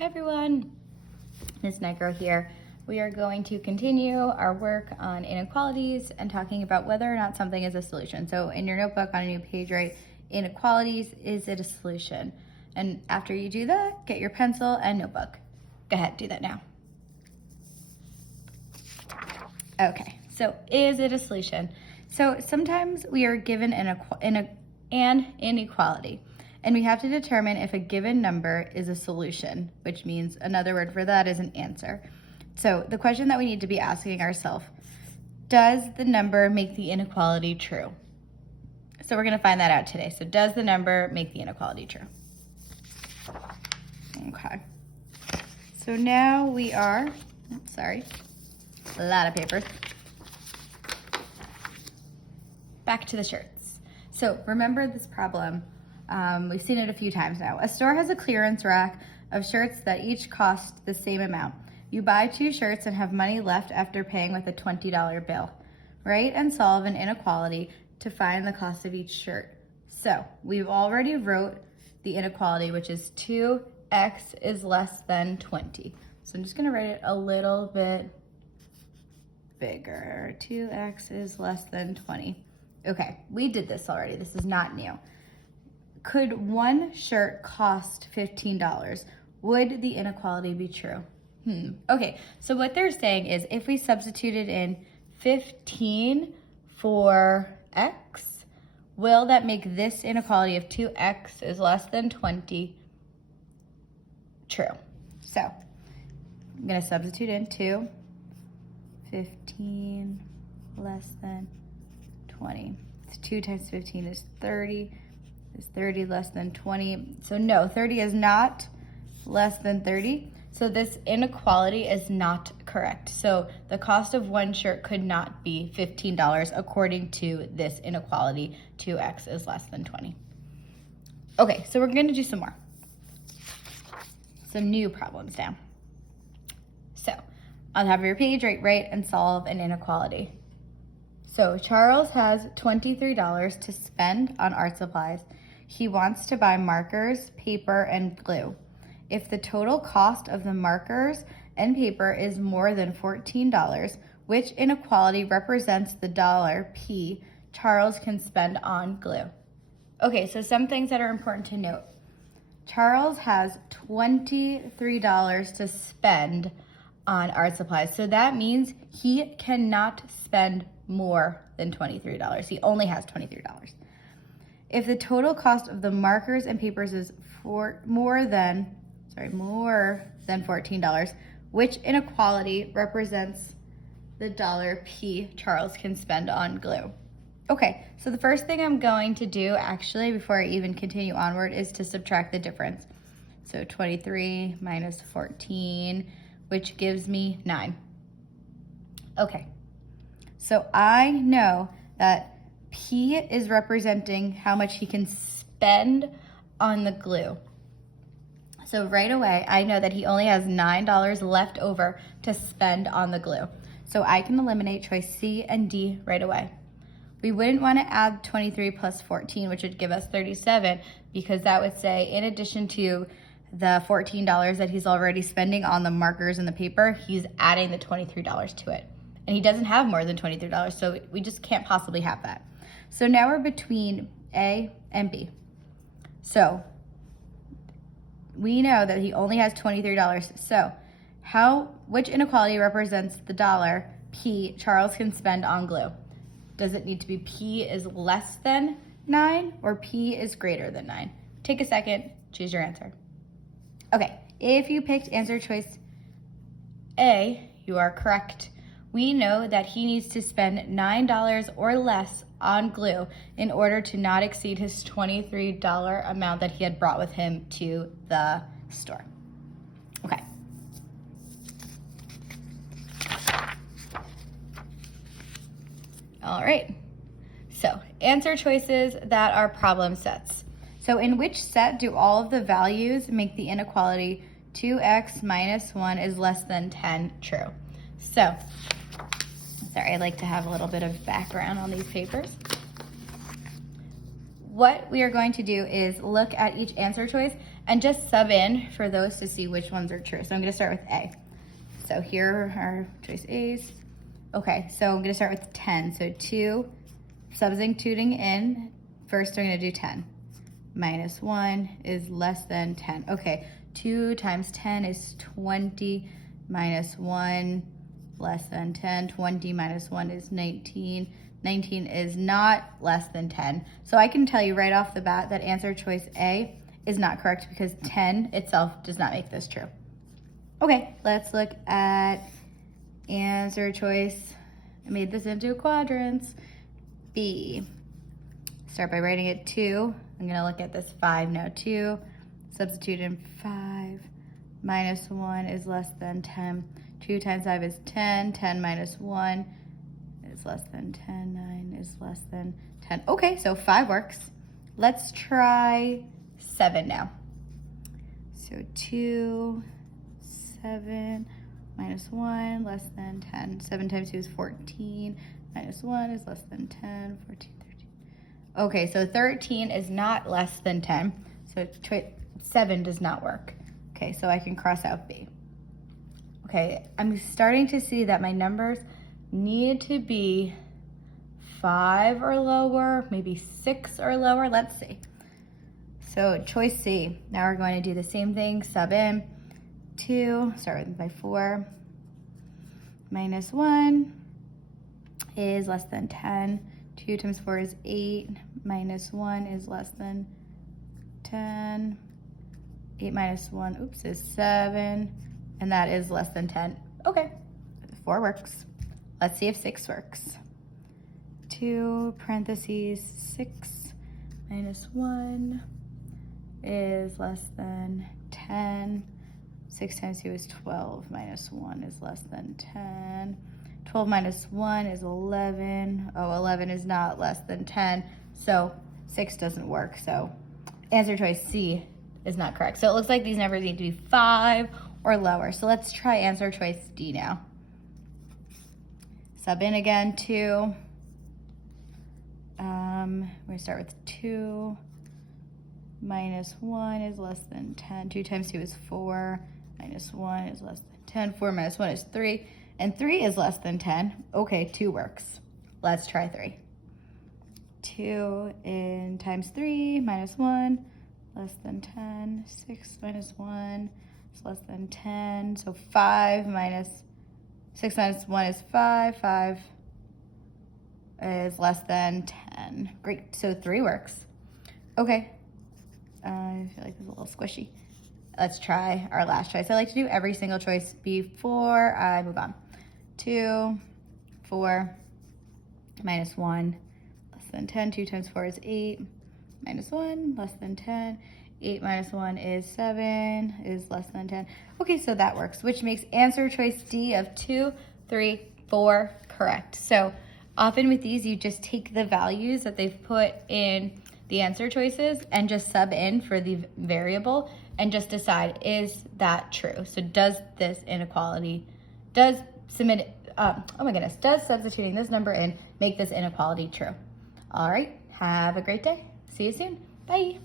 Hey everyone, Ms. Negro here. We are going to continue our work on inequalities and talking about whether or not something is a solution. So in your notebook on a new page, write inequalities, is it a solution? And after you do that, get your pencil and notebook. Go ahead, do that now. Okay, so is it a solution? So sometimes we are given an inequality, and we have to determine if a given number is a solution, which means another word for that is an answer. So the question that we need to be asking ourselves, does the number make the inequality true? So we're going to find that out today. So does the number make the inequality true? Okay. So now we are, sorry, a lot of papers. Back to the shirts. So remember this problem. We've seen it a few times now. A store has a clearance rack of shirts that each cost the same amount. You buy 2 shirts and have money left after paying with a $20 bill. Write and solve an inequality to find the cost of each shirt. So we've already wrote the inequality, which is 2x is less than 20. So I'm just gonna write it a little bit bigger. 2x is less than 20. Okay, we did this already. This is not new. Could one shirt cost $15? Would the inequality be true? Okay, so what they're saying is if we substituted in 15 for x, will that make this inequality of 2x is less than 20 true? So I'm going to substitute in 2, 15 less than 20. So 2 times 15 is 30. Is 30 less than 20? So no, 30 is not less than 30. So this inequality is not correct. So the cost of one shirt could not be $15 according to this inequality, 2x is less than 20. Okay, so we're going to do some more. Some new problems now. So on top of your page, write and solve an inequality. So Charles has $23 to spend on art supplies. He wants to buy markers, paper, and glue. If the total cost of the markers and paper is more than $14, which inequality represents the dollar P Charles can spend on glue? Okay, so some things that are important to note. Charles has $23 to spend on art supplies. So that means he cannot spend more than $23. He only has $23. If the total cost of the markers and papers is more than $14, which inequality represents the dollar P Charles can spend on glue? Okay, so the first thing I'm going to do actually before I even continue onward is to subtract the difference. So 23 minus 14, which gives me 9. Okay, so I know that P is representing how much he can spend on the glue. So right away, I know that he only has $9 left over to spend on the glue. So I can eliminate choice C and D right away. We wouldn't want to add 23 plus 14, which would give us 37, because that would say in addition to the $14 that he's already spending on the markers and the paper, he's adding the $23 to it. And he doesn't have more than $23, so we just can't possibly have that. So now we're between A and B. So we know that he only has $23. So which inequality represents the dollar P Charles can spend on glue? Does it need to be P is less than 9 or P is greater than 9? Take a second, choose your answer. Okay, if you picked answer choice A, you are correct. We know that he needs to spend $9 or less on glue in order to not exceed his $23 amount that he had brought with him to the store. Okay. All right, so answer choices that are problem sets. So in which set do all of the values make the inequality 2x minus 1 is less than 10 true? So, sorry, I like to have a little bit of background on these papers. What we are going to do is look at each answer choice and just sub in for those to see which ones are true. So I'm gonna start with A. So here are choice A's. Okay, so I'm gonna start with 10. So 2, substituting in, first I'm gonna do 10. Minus 1 is less than 10. Okay, 2 times 10 is 20, minus 1 less than 10. 20 minus 1 is 19. 19 is not less than 10. So I can tell you right off the bat that answer choice A is not correct because 10 itself does not make this true. Okay, let's look at answer choice. I made this into quadrants. B. Start by writing it 2. I'm gonna look at this 5 now. 2, substitute in 5. Minus 1 is less than 10. 2 times 5 is 10. 10 minus 1 is less than 10. 9 is less than 10. Okay, so 5 works. Let's try 7 now. So 2, 7, minus 1, less than 10. 7 times 2 is 14. Minus 1 is less than 10. 14, 13. Okay, so 13 is not less than 10. So 7 does not work. Okay, so I can cross out B. Okay, I'm starting to see that my numbers need to be 5 or lower, maybe 6 or lower. Let's see. So choice C. Now we're going to do the same thing. Sub in 2, start with by 4. Minus 1 is less than 10. 2 times 4 is 8. Minus 1 is less than 10. 8 minus 1, oops, is 7. And that is less than 10. Okay, 4 works. Let's see if 6 works. 2 parentheses 6 minus 1 is less than 10. 6 times 2 is 12. Minus 1 is less than 10. 12 minus 1 is 11. Oh, 11 is not less than 10. So 6 doesn't work. So answer choice C is not correct. So it looks like these numbers need to be 5 or lower. So let's try answer choice D now. Sub in again, 2. We're gonna start with 2. Minus 1 is less than 10. 2 times 2 is 4. Minus 1 is less than 10. 4 minus 1 is 3. And 3 is less than 10. Okay, 2 works. Let's try 3. 2 in times 3 minus 1, less than 10. 6 minus 1 is less than 10. So 5 minus 6 minus 1 is 5. 5 is less than 10. Great, so 3 works. Okay, I feel like it's a little squishy. Let's try our last choice. I like to do every single choice before I move on. 2, 4, minus 1, less than 10. 2 times 4 is 8. Minus 1, less than 10. 8 minus 1 is 7, is less than 10. Okay, so that works, which makes answer choice D of 2, 3, 4 correct. So often with these, you just take the values that they've put in the answer choices and just sub in for the variable and just decide, is that true? So does this inequality, does substituting this number in make this inequality true? All right, have a great day. See you soon. Bye.